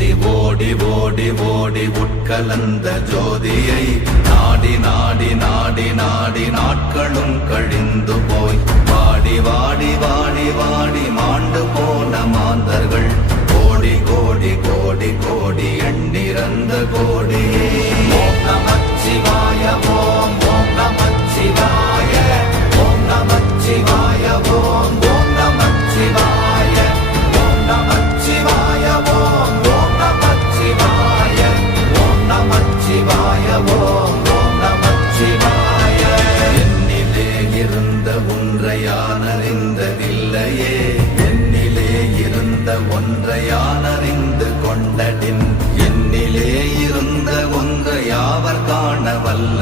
ஓடி ஓடி ஓடி ஓடி உட்கலந்த ஜோதியை நாடி நாடி நாடி நாடி நாட்களும் கழிந்து போய் வாடி வாடி வாடி வாடி மாண்டு போன மாந்தர்கள் கோடி கோடி கோடி கோடி எண்ணிறந்த கோடி. ஓம் நமச்சிவாய ஓம் ஓம் நமச்சிவாய ஓம் நமச்சிவாய ஓம் ஓம் நமச்சிவாய ஓம் நமச்சிவாய ஓம் ஓம் நமச்சிவாய ஓம் நமச்சிவாய ஓம் ஓம் நமச்சிவாய. என்னிலே இருந்த ஒன்றை யான் அறிந்ததில்லையே, என்னிலே இருந்த ஒன்றை யான் அறிந்து கொண்டடின், என்னிலே இருந்த ஒன்றை யாவர் காண வல்ல